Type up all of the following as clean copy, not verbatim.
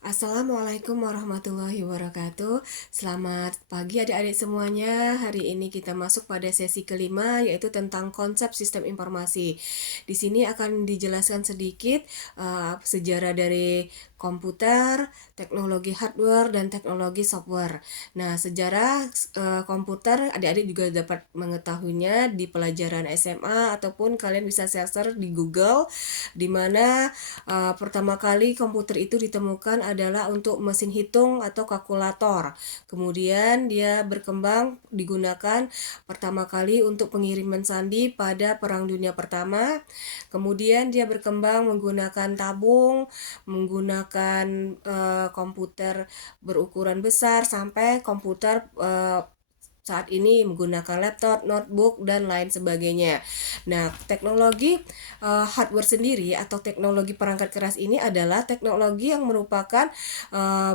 Assalamualaikum warahmatullahi wabarakatuh. Selamat pagi adik-adik semuanya. Hari ini kita masuk pada sesi kelima, yaitu tentang konsep sistem informasi. Di sini akan dijelaskan sedikit sejarah dari komputer, teknologi hardware, dan teknologi software. Nah, sejarah komputer adik-adik juga dapat mengetahuinya di pelajaran SMA ataupun kalian bisa search di Google, di mana pertama kali komputer itu ditemukan adalah untuk mesin hitung atau kalkulator. Kemudian dia berkembang digunakan pertama kali untuk pengiriman sandi pada Perang Dunia Pertama. Kemudian dia berkembang menggunakan tabung, menggunakan komputer berukuran besar sampai komputer saat ini menggunakan laptop, notebook, dan lain sebagainya. Nah, teknologi hardware sendiri atau teknologi perangkat keras ini adalah teknologi yang merupakan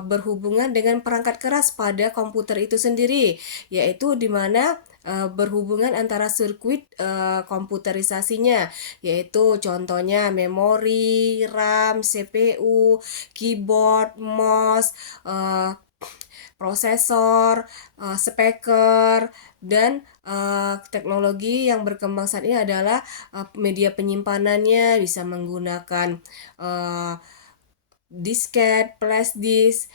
berhubungan dengan perangkat keras pada komputer itu sendiri, yaitu di mana berhubungan antara sirkuit komputerisasinya, yaitu contohnya memori, RAM, CPU, keyboard, mouse, prosesor, speaker, dan teknologi yang berkembang saat ini adalah media penyimpanannya bisa menggunakan uh, disket, flash disk,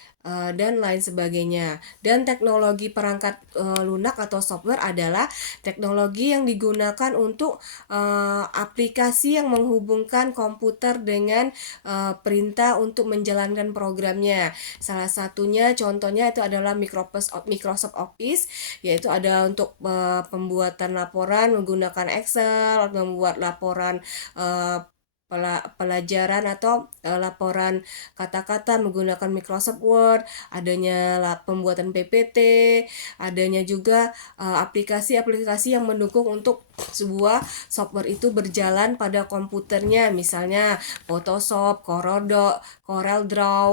dan lain sebagainya. Dan teknologi perangkat lunak atau software adalah teknologi yang digunakan untuk aplikasi yang menghubungkan komputer dengan perintah untuk menjalankan programnya. Salah satunya contohnya itu adalah Microsoft Office, yaitu ada untuk pembuatan laporan menggunakan Excel, membuat laporan pelajaran atau laporan kata-kata menggunakan Microsoft Word, adanya pembuatan PPT, adanya juga aplikasi-aplikasi yang mendukung untuk sebuah software itu berjalan pada komputernya, misalnya Photoshop, Corel Draw,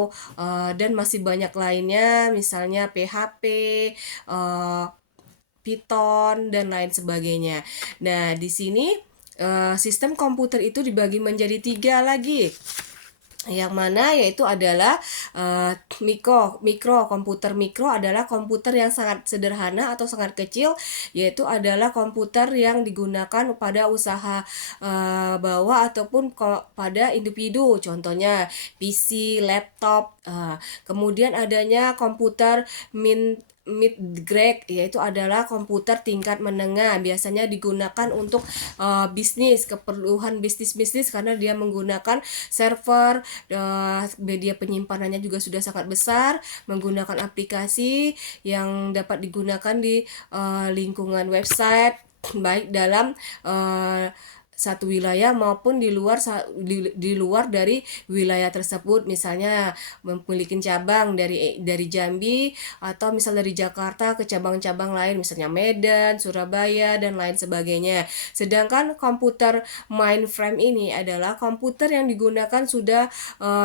dan masih banyak lainnya, misalnya PHP, Python, dan lain sebagainya. Nah, di sini sistem komputer itu dibagi menjadi 3 lagi, yang mana yaitu adalah komputer mikro adalah komputer yang sangat sederhana atau sangat kecil, yaitu adalah komputer yang digunakan pada usaha bawah ataupun pada individu, contohnya PC, laptop. Kemudian adanya komputer mid grade, yaitu adalah komputer tingkat menengah, biasanya digunakan untuk bisnis, keperluan bisnis karena dia menggunakan server, media penyimpanannya juga sudah sangat besar, menggunakan aplikasi yang dapat digunakan di lingkungan website, baik dalam satu wilayah maupun di luar dari wilayah tersebut, misalnya memiliki cabang dari Jambi, atau misal dari Jakarta ke cabang-cabang lain, misalnya Medan, Surabaya, dan lain sebagainya. Sedangkan komputer mainframe ini adalah komputer yang digunakan sudah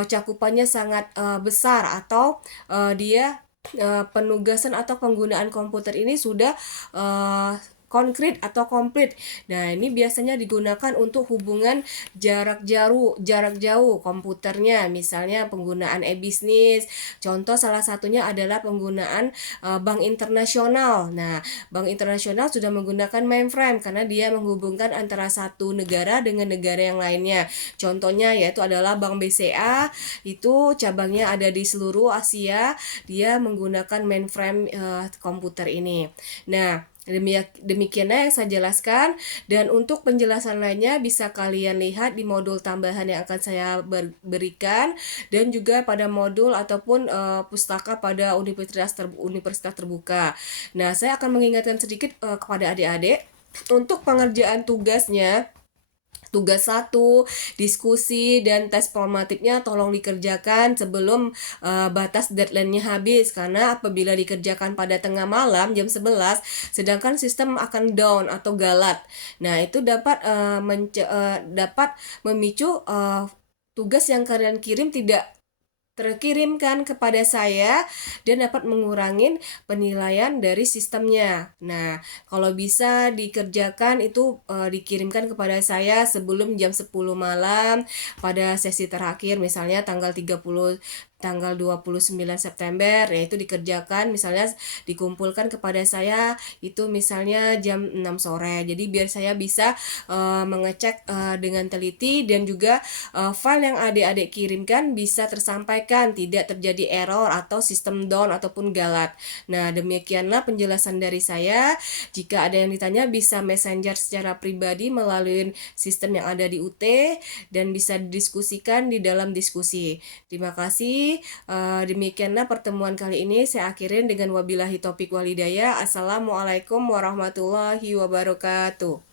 cakupannya sangat besar, atau dia penugasan atau penggunaan komputer ini sudah konkret atau komplit. Nah, ini biasanya digunakan untuk hubungan jarak jauh komputernya, misalnya penggunaan e-bisnis. Contoh salah satunya adalah penggunaan bank internasional. Nah, bank internasional sudah menggunakan mainframe karena dia menghubungkan antara satu negara dengan negara yang lainnya. Contohnya yaitu adalah Bank BCA, itu cabangnya ada di seluruh Asia, dia menggunakan mainframe komputer ini. Nah, demikianlah yang saya jelaskan, dan untuk penjelasan lainnya bisa kalian lihat di modul tambahan yang akan saya berikan, dan juga pada modul ataupun pustaka pada universitas terbuka. Nah, saya akan mengingatkan sedikit kepada adik-adik untuk pengerjaan tugasnya. Tugas 1, diskusi dan tes formatifnya tolong dikerjakan sebelum batas deadline-nya habis, karena apabila dikerjakan pada tengah malam jam 11, sedangkan sistem akan down atau galat. Nah, itu dapat memicu tugas yang kalian kirim tidak terkirimkan kepada saya, dan dapat mengurangi penilaian dari sistemnya. Nah, kalau bisa dikerjakan itu dikirimkan kepada saya sebelum jam 10 malam pada sesi terakhir, misalnya tanggal 30 tanggal 29 September, yaitu dikerjakan misalnya dikumpulkan kepada saya itu misalnya jam 6 sore. Jadi biar saya bisa mengecek dengan teliti dan juga file yang adik-adik kirimkan bisa tersampaikan, tidak terjadi error atau sistem down ataupun galat. Nah, demikianlah penjelasan dari saya. Jika ada yang ditanya bisa messenger secara pribadi melalui sistem yang ada di UT dan bisa didiskusikan di dalam diskusi. Terima kasih. Demikianlah pertemuan kali ini saya akhirin dengan wabillahi taufik walhidayah. Assalamualaikum warahmatullahi wabarakatuh.